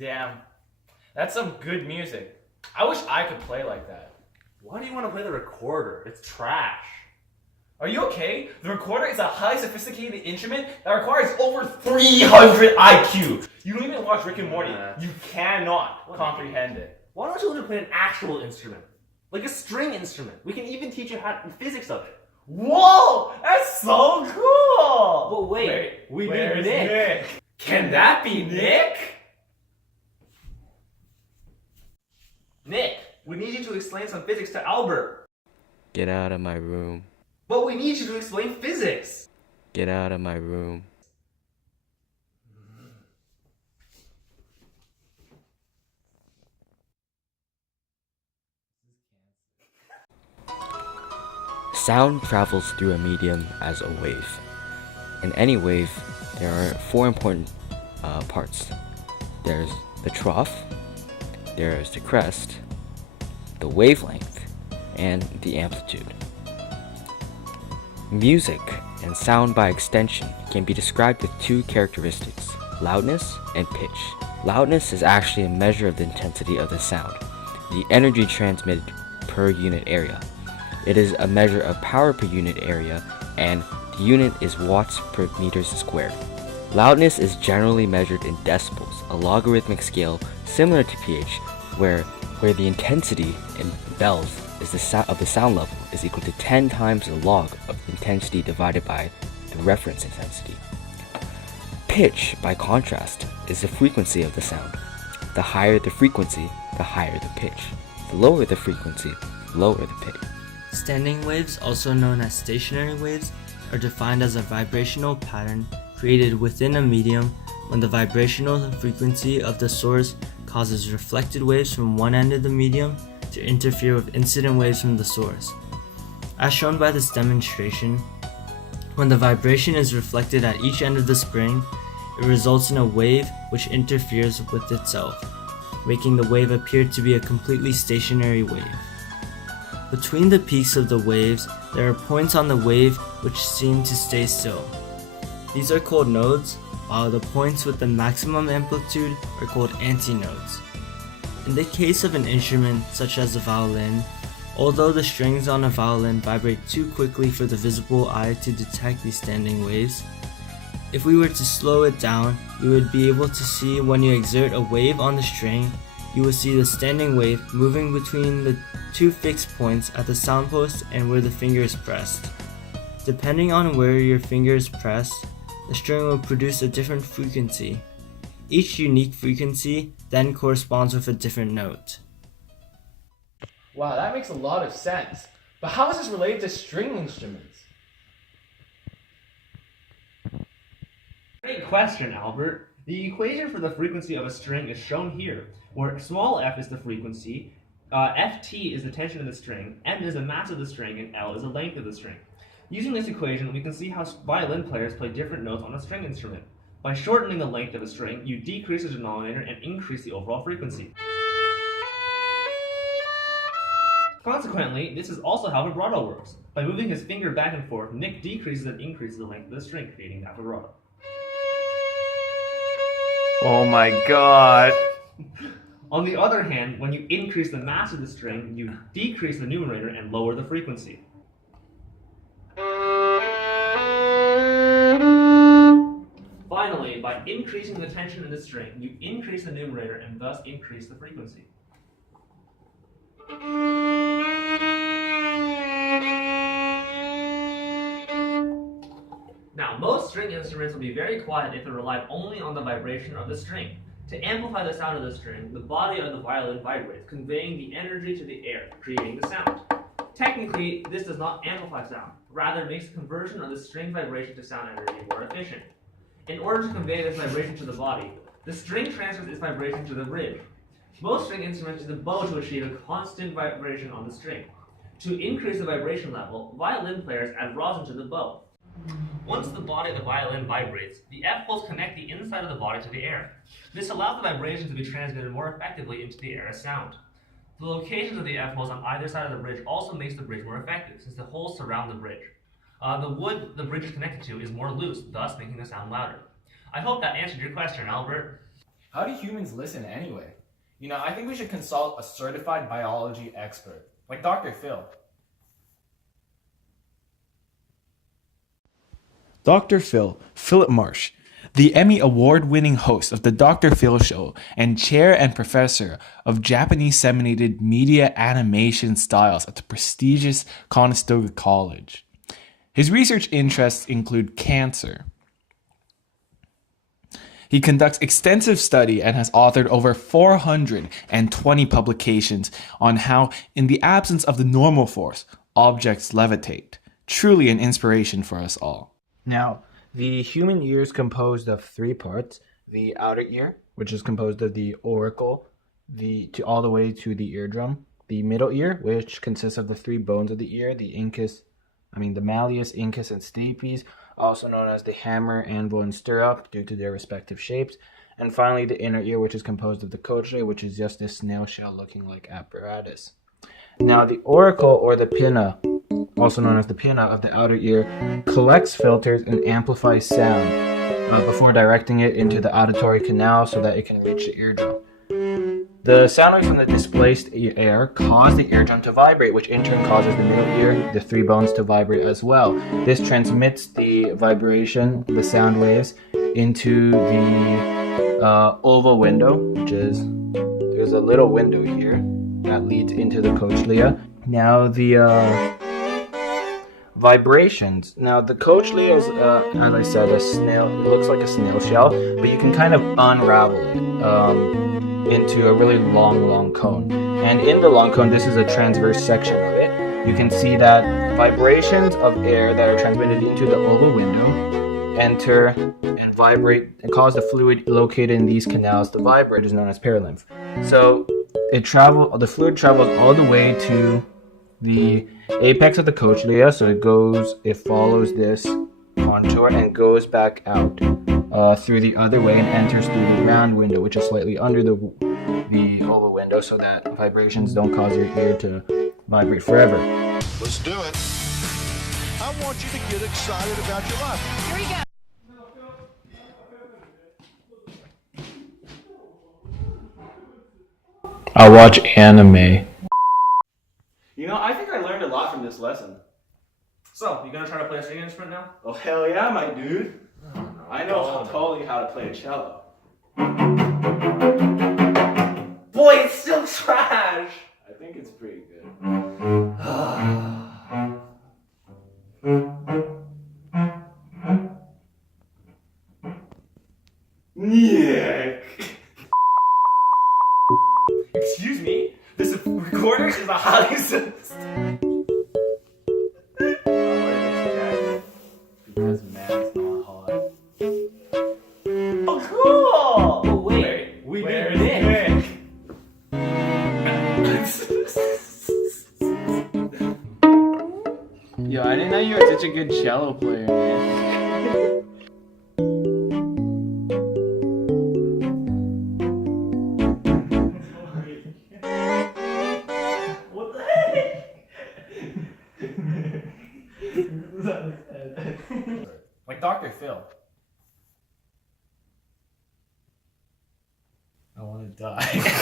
Damn, that's some good music. I wish I could play like that. Why do you want to play the recorder? It's trash. Are you okay? The recorder is a highly sophisticated instrument that requires over 300 IQ. You don't even watch Rick and Morty. You cannot comprehend it. Why don't you learn to play an actual instrument? Like a string instrument. We can even teach you the physics of it. Whoa! That's so cool! But wait, we need where's Nick. Can that be Nick? Nick, we need you to explain some physics to Albert. Get out of my room. But we need you to explain physics. Get out of my room. Sound travels through a medium as a wave. In any wave, there are four important parts. There's the trough, there's the crest, the wavelength, and the amplitude. Music and sound by extension can be described with two characteristics, loudness and pitch. Loudness is actually a measure of the intensity of the sound, the energy transmitted per unit area. It is a measure of power per unit area, and the unit is watts per meters squared. Loudness is generally measured in decibels, a logarithmic scale similar to pH, where the intensity in bells is of the sound level is equal to 10 times the log of intensity divided by the reference intensity. Pitch, by contrast, is the frequency of the sound. The higher the frequency, the higher the pitch. The lower the frequency, the lower the pitch. Standing waves, also known as stationary waves, are defined as a vibrational pattern created within a medium when the vibrational frequency of the source causes reflected waves from one end of the medium to interfere with incident waves from the source. As shown by this demonstration, when the vibration is reflected at each end of the spring, it results in a wave which interferes with itself, making the wave appear to be a completely stationary wave. Between the peaks of the waves, there are points on the wave which seem to stay still. These are called nodes, while the points with the maximum amplitude are called antinodes. In the case of an instrument such as a violin, although the strings on a violin vibrate too quickly for the visible eye to detect these standing waves, if we were to slow it down, you would be able to see when you exert a wave on the string, you will see the standing wave moving between the two fixed points at the sound post and where the finger is pressed. Depending on where your finger is pressed, the string will produce a different frequency. Each unique frequency then corresponds with a different note. Wow, that makes a lot of sense. But how is this related to string instruments? Great question, Albert. The equation for the frequency of a string is shown here, where small f is the frequency, ft is the tension of the string, m is the mass of the string, and l is the length of the string. Using this equation, we can see how violin players play different notes on a string instrument. By shortening the length of a string, you decrease the denominator and increase the overall frequency. Consequently, this is also how vibrato works. By moving his finger back and forth, Nick decreases and increases the length of the string, creating that vibrato. Oh my god. On the other hand, when you increase the mass of the string, you decrease the numerator and lower the frequency. Finally, by increasing the tension in the string, you increase the numerator and thus increase the frequency. Now, most string instruments will be very quiet if they rely only on the vibration of the string. To amplify the sound of the string, the body of the violin vibrates, conveying the energy to the air, creating the sound. Technically, this does not amplify sound, rather makes the conversion of the string vibration to sound energy more efficient. In order to convey this vibration to the body, the string transfers its vibration to the bridge. Most string instruments use the bow to achieve a constant vibration on the string. To increase the vibration level, violin players add rosin to the bow. Once the body of the violin vibrates, the F-poles connect the inside of the body to the air. This allows the vibration to be transmitted more effectively into the air as sound. The locations of the F-poles on either side of the bridge also makes the bridge more effective, since the holes surround the bridge. The wood the bridge is connected to is more loose, thus making the sound louder. I hope that answered your question, Albert. How do humans listen anyway? You know, I think we should consult a certified biology expert, like Dr. Phil. Dr. Phil, Philip Marsh, the Emmy Award-winning host of the Dr. Phil Show and chair and professor of Japanese-seminated media animation styles at the prestigious Conestoga College. His research interests include cancer. He conducts extensive study and has authored over 420 publications on how, in the absence of the normal force, objects levitate. Truly an inspiration for us all. Now, the human ear is composed of three parts. The outer ear, which is composed of the auricle, all the way to the eardrum. The middle ear, which consists of the three bones of the ear, the malleus, incus, and stapes, also known as the hammer, anvil, and stirrup, due to their respective shapes. And finally, the inner ear, which is composed of the cochlea, which is just a snail shell looking like apparatus. Now, the auricle, or the pinna, also known as the pinna of the outer ear, collects, filters, and amplifies sound before directing it into the auditory canal so that it can reach the eardrum. The sound waves from the displaced air cause the eardrum to vibrate, which in turn causes the middle ear, the three bones, to vibrate as well. This transmits the vibration, the sound waves, into the oval window, which is, there's a little window here that leads into the cochlea. Now the vibrations. Now the cochlea is, as I said, a snail. It looks like a snail shell, but you can kind of unravel it into a really long cone. And in the long cone, this is a transverse section of it. You can see that vibrations of air that are transmitted into the oval window enter and vibrate and cause the fluid located in these canals to vibrate, is known as perilymph. So the fluid travels all the way to the apex of the cochlea, so it follows this contour and goes back out through the other way and enters through the round window, which is slightly under the oval window, so that vibrations don't cause your ear to vibrate forever. Let's do it. I want you to get excited about your life. Here we go. I watch anime. You know, I think I learned a lot from this lesson. So, you gonna try to play a string instrument now? Oh, hell yeah, my dude. I know totally how to play a cello. Boy, it's still trash! I think it's pretty good. Yeah. Excuse me? This recorder is a highly sensitive. Because man's not hot. Oh, cool! Oh, wait. We did Nick. Yo, I didn't know you were such a good cello player, man. What the heck? Like Dr. Phil. I want to die.